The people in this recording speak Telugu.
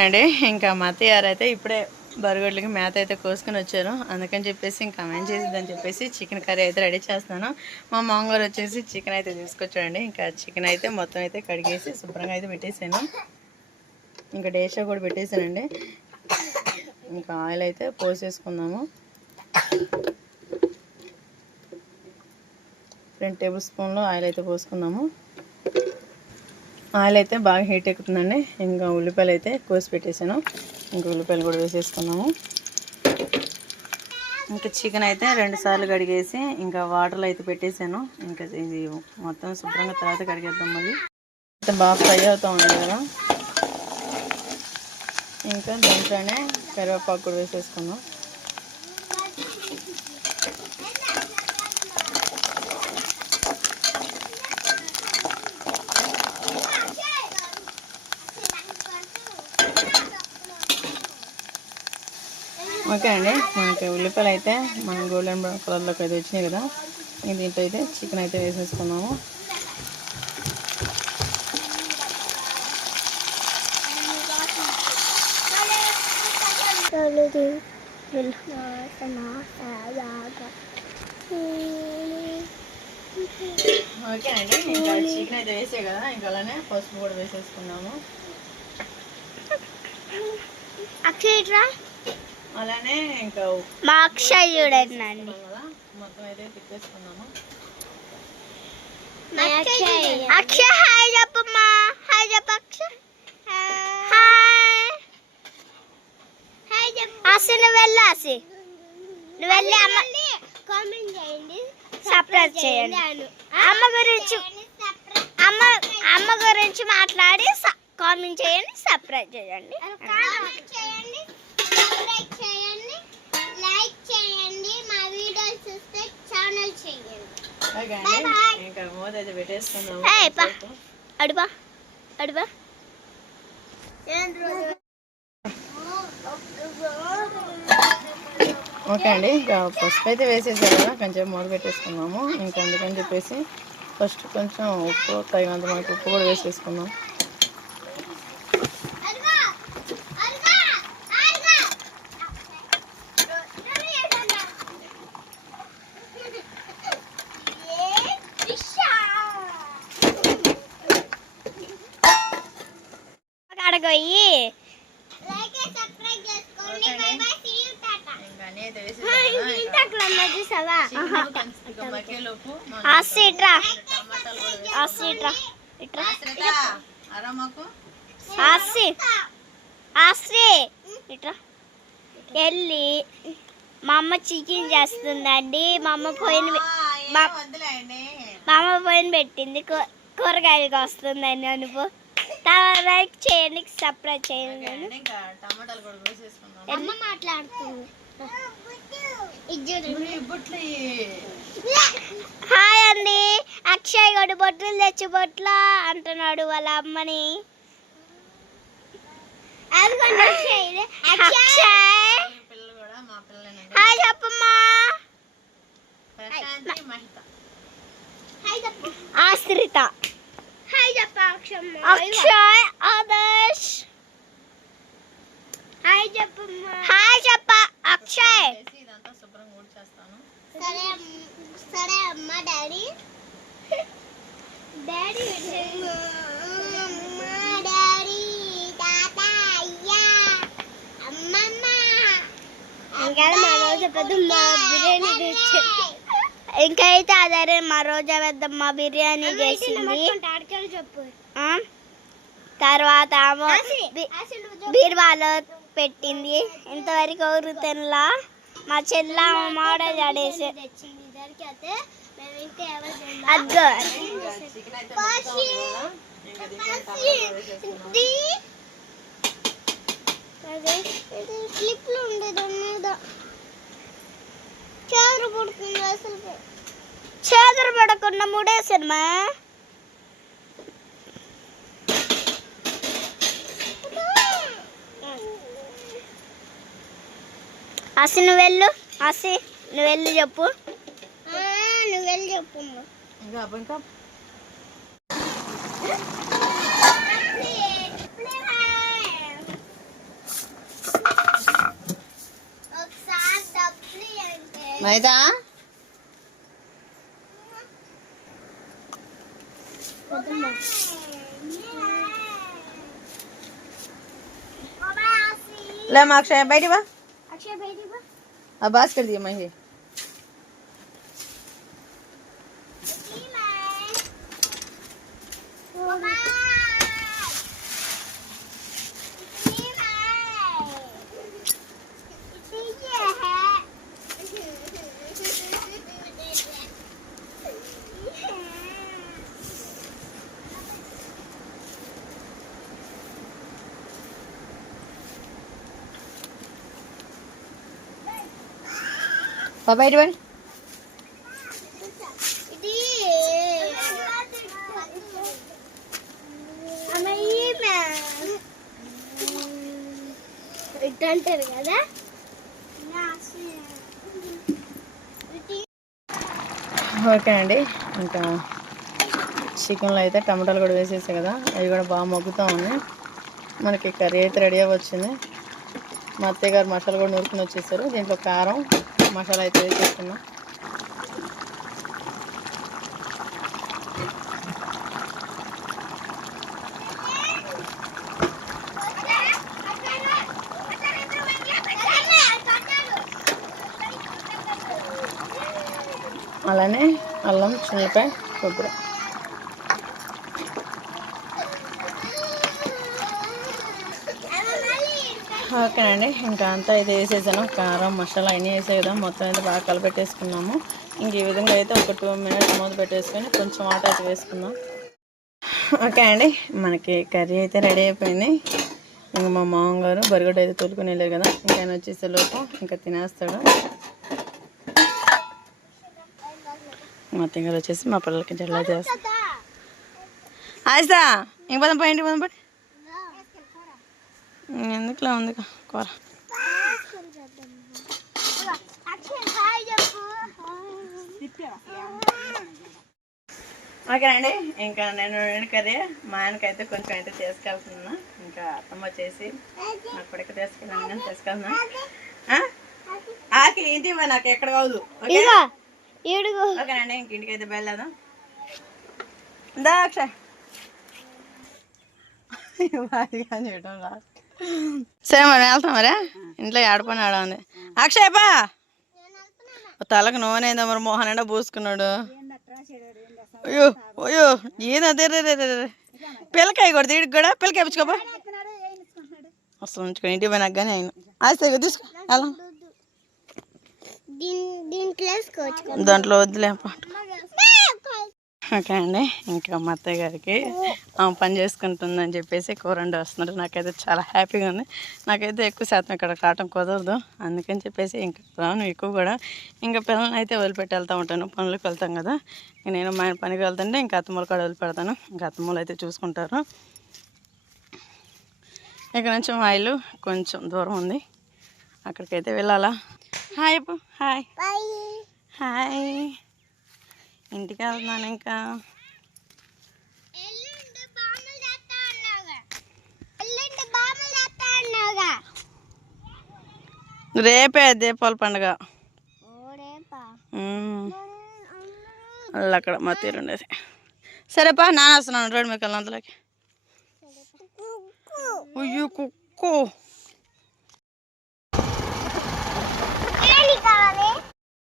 అండి. ఇంకా మా గారు అయితే ఇప్పుడే బరగొడ్లకి మేత అయితే కోసుకొని వచ్చారు. అందుకని చెప్పేసి ఇంకా ఏం చేసిద్దని చెప్పేసి చికెన్ కర్రీ అయితే రెడీ చేస్తున్నాను. మా మామగారు వచ్చేసి చికెన్ అయితే తీసుకొచ్చాడండి ఇంకా చికెన్ అయితే మొత్తం అయితే కడిగేసి శుభ్రంగా అయితే పెట్టేశాను ఇంకా డేషా కూడా పెట్టేశానండి. ఇంకా ఆయిల్ అయితే పోసేసుకుందాము. రెండు టేబుల్ స్పూన్లు ఆయిల్ అయితే పోసుకుందాము. ఆయిల్ అయితే బాగా హీట్ ఎక్కుతుందండి. ఇంకా ఉల్లిపాయలు అయితే కోసి పెట్టేశాను ఇంకా ఉల్లిపాయలు కూడా వేసేసుకున్నాము. ఇంకా చికెన్ అయితే రెండు సార్లు కడిగేసి ఇంకా వాటర్లో అయితే పెట్టేశాను ఇంకా ఇది మొత్తం శుభ్రంగా తర్వాత కడిగేద్దాం మళ్ళీ అయితే బాగా ఫ్రై అవుతూ ఉంది కదా. ఇంకా దాంట్లోనే కరివేపాకు కూడా వేసేసుకున్నాం. ఓకే అండి. మనకి ఉల్లిపాయలు అయితే మనం గోల్డెన్ బ్రౌన్ కలర్లోకి అయితే వచ్చినాయి కదా. దీంట్లో అయితే చికెన్ అయితే వేసేసుకున్నాము ఓకే అండి. ఇంకా చికెన్ అయితే వేసే కదా. ఇంకా అలానే పసుపు కూడా వేసేసుకున్నాము అక్షయట్రా అలానే ఇంకా మా మొత్తం అయితే తిప్పేసుకున్నాము. అక్షయ్ హాయ్ చెప్పమ్మా. హాయ్ చెప్ప అక్షయ్. హాయ్. హాయ్ చెప్పు. ఆసి నువ్వు వెళ్ళు ఆసి నువ్వు వెళ్ళి అమ్మ. కామెంట్ చేయండి. సబ్స్క్రైబ్ చేయండి. అమ్మ గురించి అమ్మ అమ్మ గురించి మాట్లాడి కామెంట్ చేయండి సబ్స్క్రైబ్ చేయండి చేయండి సబ్స్క్రైబ్ చేయండి లైక్ చేయండి మా వీడియోస్ చూస్తే ఛానల్ చేయండి ఓకే అండి. ఇంకా మూత అయితే పెట్టేసుకున్నాము Hey, pa. కొంచెంసేపు. అడుబా అడుబా ఓకే అండి ఇంకా పసుపు అయితే వేసేసారు కదా కొంచెం మూత పెట్టేసుకున్నాము ఇంకా అందుకని చెప్పేసి ఫస్ట్ కొంచెం ఉప్పు తగినంత మనకి ఉప్పు కూడా వేసేసుకున్నాం ఆసిట్రా ఆసిట్రా ఇట్రా ఆసి ఆసి ఇట్రా వెళ్ళి మా అమ్మ చికెన్ చేస్తుందండి. మా అమ్మ పోయిన మా- మా అమ్మ పోయిన పెట్టింది. కూరగాయలకు వస్తుందండి అనుకో లైక్ చేయండి సబ్స్క్రైబ్ చేయండి అమ్మ మాట్లాడుతుంది. హాయ్ అండి. అక్షయ్ గడు బొట్లు తెచ్చి బొట్ల అంటున్నాడు వాళ్ళ అమ్మని. అక్షయ్ పిల్లలు కూడా మా పిల్లలేనండి. హాయ్ చెప్పమ్మా. ఆశ్రిత. అక్షయ్ ఆదర్శ్. హాయ్ చెప్పమ్మా హాయ్ చెప్ప అక్షయ్ వేసి ఇదంతా ఊడ్చేస్తాను సరే సరే అమ్మ డాడీ. డాడీ అమ్మ డాడీ తాత అయ్యా అమ్మమ్మ. ఇంకా మా రోజు పెద్దమ్మ బిర్యానీ తెచ్చింది ఇంకా అయితే అదే మా రోజు పెద్దమ్మ బిర్యానీ చేసింది. ఆ? తర్వాత బీరువాలో పెట్టింది. ఇంతవరకు ఎవరు తినలా? మా చెల్ల మాడ జడేసి అద్దు ఉండేది మీద. చేదరు పడుతుంది అసలు చేదరు పడకుండా మూడే సినిమా అసి నువ్వు వెళ్ళు. అసి నువ్వు వెళ్ళి చెప్పు. నువ్వు వెళ్ళి చెప్పు మైదా? లే మాక్ష బయటివా आवाज़ कर दिया मैं అంటారు కదా ఓకే అండి ఇంకా చికెన్లో అయితే టమాటాలు కూడా వేసేసాయి కదా. అవి కూడా బాగా మగ్గుతూ ఉన్నాయి. మనకి కర్రీ అయితే రెడీ వచ్చింది మా అత్తయ్య గారు మసాలా కూడా నూరుకుని వచ్చేసారు. దీంట్లో కారం మసాలా అయితే వేసేస్తున్నా అలానే అల్లం చిన్నపాయ కొబ్బరి. ఓకే అండి ఇంకా అంతా అయితే వేసేసాను. కారం మసాలా అన్నీ వేసాయి కదా మొత్తం అయితే బాగా కలిపెట్టేసుకున్నాము. ఇంక ఈ విధంగా అయితే ఒక టూ మినిట్స్ మూత పెట్టేసుకొని కొంచెం వాటర్ అయితే వేసుకుందాం. ఓకే అండి. మనకి కర్రీ అయితే రెడీ అయిపోయింది. ఇంకా మా మామగారు బరిగడ్డ అయితే తోలుకొని వెళ్ళారు కదా ఇంకా ఆయన వచ్చేసే లోపు ఇంకా తినేస్తాడు. మా తింగారు గారు వచ్చేసి మా పిల్లలకి జల్లా చేస్తారు. ఆయిస్తా ఇంక పదం పోయి పదం పడి ఎందుకులా ఉంది కూర. ఓకేనండి ఇంకా నేను కర్రీ మా ఆయనకైతే కొంచెం అయితే తీసుకెళ్తున్నా. ఇంకా అత్తమ్మ వచ్చేసి నా కొడుకు తీసుకెళ్ళాను కానీ తీసుకెళ్తున్నా. ఆ? ఆకి పోయి నాకు ఎక్కడ కాదు ఓకేనండి ఇంక ఇంటికి అయితే బయలుదేదాం దా అక్షయ్. వాడిగా చేయడం రా సరే మరి వెళ్తాం మరే? ఇంట్లో ఏడపని ఆడ ఉంది అక్షయ్ పా! తలకు నూనె ఏందో మరి మోహన్ ఎండా పూసుకున్నాడు. అయ్యో అయ్యో ఏదో అదే రే రే రే రే. పిల్లకాయ కూడా దీడికి కూడా పిల్లకాయ పుచ్చుకోపా అసలు ఉంచుకో ఇంటికి పోయినాక కానీ ఆయన ఆస్తే తీసుకో ఎలా దీంట్లో వద్దులే. ఓకే అండి. ఇంకా మా అత్తయ్య గారికి పని చేసుకుంటుందని చెప్పేసి కూరండి వస్తున్నారు. నాకైతే చాలా హ్యాపీగా ఉంది. నాకైతే ఎక్కువ శాతం ఇక్కడ కావటం కుదరదు. అందుకని చెప్పేసి ఇంకా రాను ఎక్కువ కూడా ఇంకా పిల్లల్ని అయితే వదిలిపెట్టి వెళ్తూ ఉంటాను. పనులకు వెళ్తాం కదా. ఇంక నేను మా పనికి వెళ్తుంటే ఇంకా అత్తమ్మలు కూడా వదిలిపెడతాను. ఇంకా అత్తమ్మలు అయితే చూసుకుంటారు. ఇక్కడ నుంచి మా ఇల్లు కొంచెం దూరం ఉంది. అక్కడికైతే వెళ్ళాలా? Hi hi. హాయ్. ఇంటికి వెళ్తున్నాను ఇంకా. రేపే దీపావళి పండుగ. అక్కడ మా తీరు ఉండేది. సరేపా నాన్న వస్తున్నాను రోడ్డు మీకు అందులోకి. అయ్యో కుక్కో.